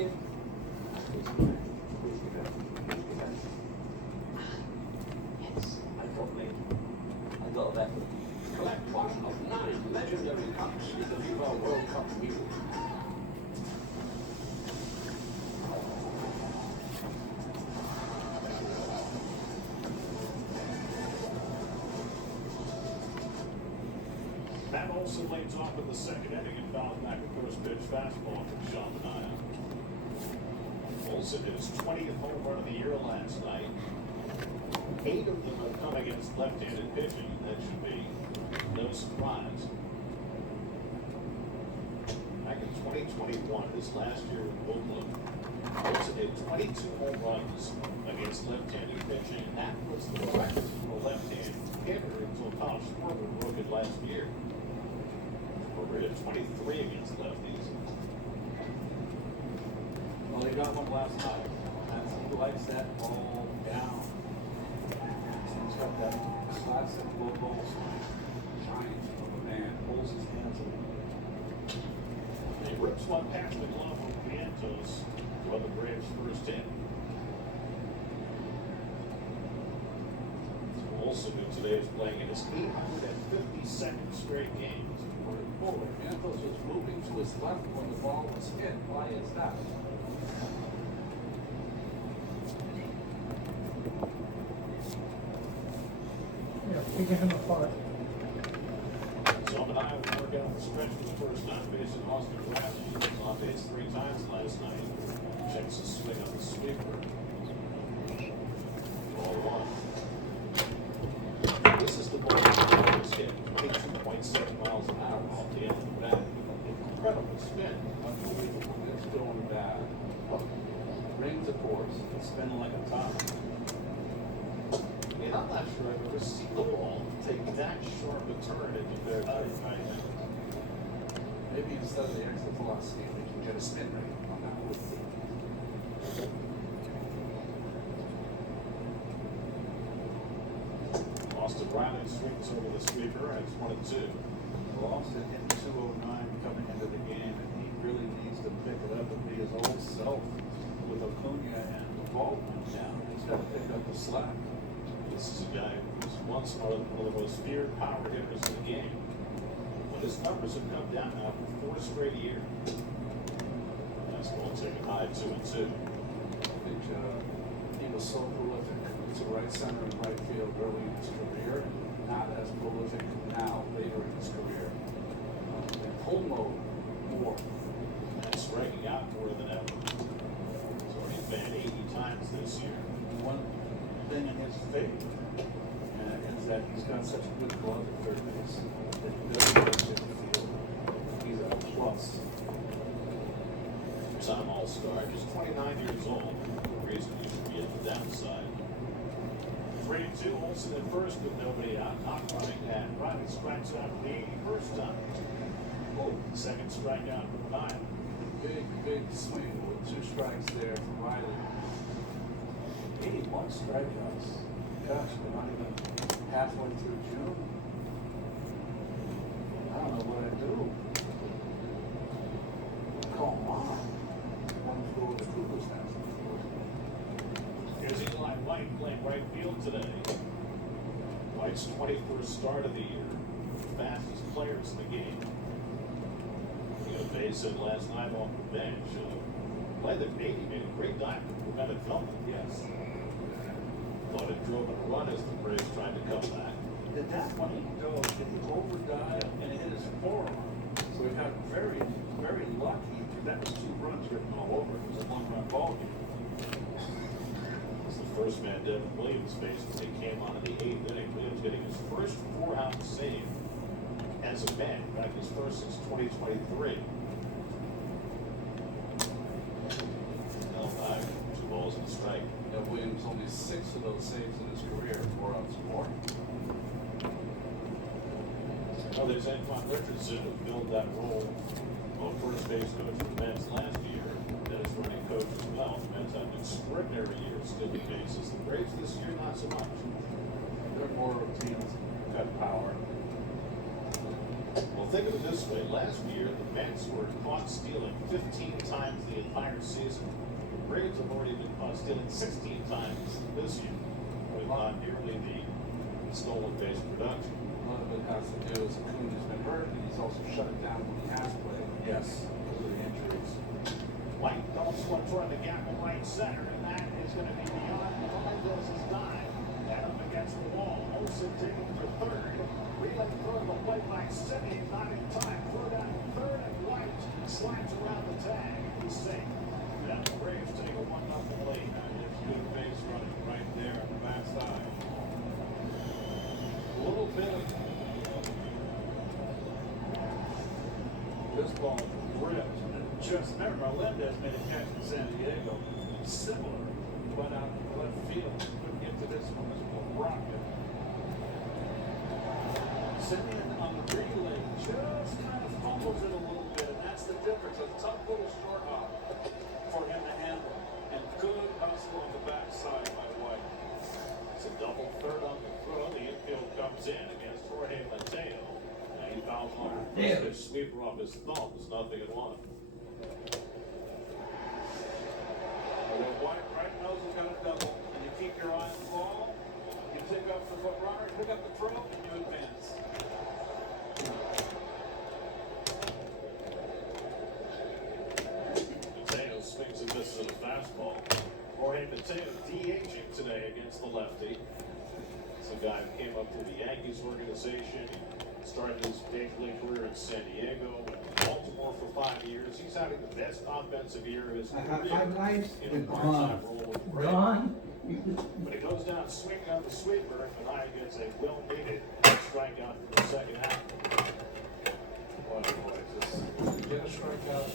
kid? Yes, I got that. Collect one of 9 legendary cups with the FIFA World Cup mule. Matt Olson leads off in the second inning and fouls back a first pitch fastball from Sean Manaea. Olson hit his 20th home run of the year last night. 8 of them have come against left-handed pitching. That should be no surprise. Back in 2021, his last year with Oakland, Olson hit 22 home runs against left-handed pitching. That was the record for a left-handed hitter until Kyle Schwarber broke it last year. Schwarber hit 23 against lefties. Well, they got one last night. He likes that ball down. He's got that classic low ball swing. Giant of a man. Pulls his hands up. He rips one past the glove from Vientos to the Braves' first hit. So Olson, who today is playing in his 852nd straight game. Vientos was moving to his left when the ball was hit. Why is that? Picking him apart. So Manaea will work out the stretch for the first time facing Austin Bradley. He was on base 3 times last night. Checks his swing on the sweeper. Ball 1. This is the ball that was hit 22.7 miles an hour off the end of the bat. Incredible spin. Unbelievable. It's going bad. Rings, of course. It's spinning like a top. And I'm not sure I've ever seen the ball take that sharp a turn into their 35 minutes. Maybe instead of the exit velocity, we can get a spin rate on that one. Austin Riley swings over the sweeper and it's 1-2. Well, Austin hit 209 coming into the game, and he really needs to pick it up and be his old self with Acuna and the ball went down. He's got to pick up the slack. This is a guy who's once one of the most feared power hitters in the game. But his numbers have come down now for 4 straight years. Fastball taken high 2-2. He was so prolific to right center and right field early in his career, not as prolific now later in his career. And pull mode more. And striking out more than ever. He's already been 80 times this year. One thing in his favor is that he's got such a good glove at third base that he doesn't get to the field. He's a plus. Two-time All-Star, just 29 years old. No reason he should be at the downside. 3-2, Olson at first with nobody out. Not running at Riley strikes out for the 81st time. Oh, second strikeout for Manaea. Big swing with 2 strikes there for Riley. 81 strikeouts. Gosh, we're not even halfway through June. I don't know what I do. Come on. Want to go with the Cougars now. Here's Eli White playing right field today. White's 21st start of the year. Fastest players in the game. They said last night off the bench, play that made a great dive to prevent it filming. Yes. Thought it drove in a run as the Braves tried to come back. Did that one go? Did he overdive and it hit his forearm? So we got very, very lucky. That was 2 runs written all over it. It was a 1-run ball game. It's the first man Devin Williams faced when he came on in the 8th inning. Williams getting his first 4-out save as a man, back his first since 2023. Now 5, 2 balls and a strike. Yeah, Williams only 6 of those saves in his career, 4 outs or more. Now there's Antoine Richardson who filled that role of first base coach for the Mets last year. That is running coach as well. The Mets had an extraordinary year stealing bases. The Braves this year, not so much. They're more teams got power. Well, think of it this way. Last year, the Mets were caught stealing 15 times the entire season. The Braves have already been caught stealing 16 times this year, with not nearly the stolen base production. A lot of it has to do is Acuna's been hurt, and he's also shut it down when he has played. Yes. Because of the injuries. White dumps one toward the gap in right center, and that is going to be beyond Melendez's dive. And up against the wall. Olsen taking for third. Relay throw the plate by City, not in time. Throw down third, and White slides around the tag. He's safe. Yeah, the Braves take a 1-0 lead. It's good base running right there on the backside. A little bit of this ball ripped. And just remember, Melendez made a catch in San Diego. Similar, but out in left field. Couldn't get to this one. This one rocket. Simeon on the relay just kind of fumbles it a little bit, and that's the difference. A tough little short hop for him to handle. And good hustle on the backside by White. It's a double third on the throw. The infield comes in against Jorge Mateo. And he fouls on a pitch sweeper off his thumb. It's 0-1. Although White right knows he's got a double, and you keep your eye on the ball, you pick up the foot runner, pick up the throw, and you advance. Mateo swings and misses a fastball. Jorge Mateo DHing today against the lefty. It's a guy who came up through the Yankees organization. He started his major league career in San Diego, went to Baltimore for 5 years. He's having the best offensive year of his career in a part-time role with the Braves. Ron? But he goes down swinging on the sweeper, and Benaya gets a well-needed strikeout for the second half. Boy, just get a strikeout.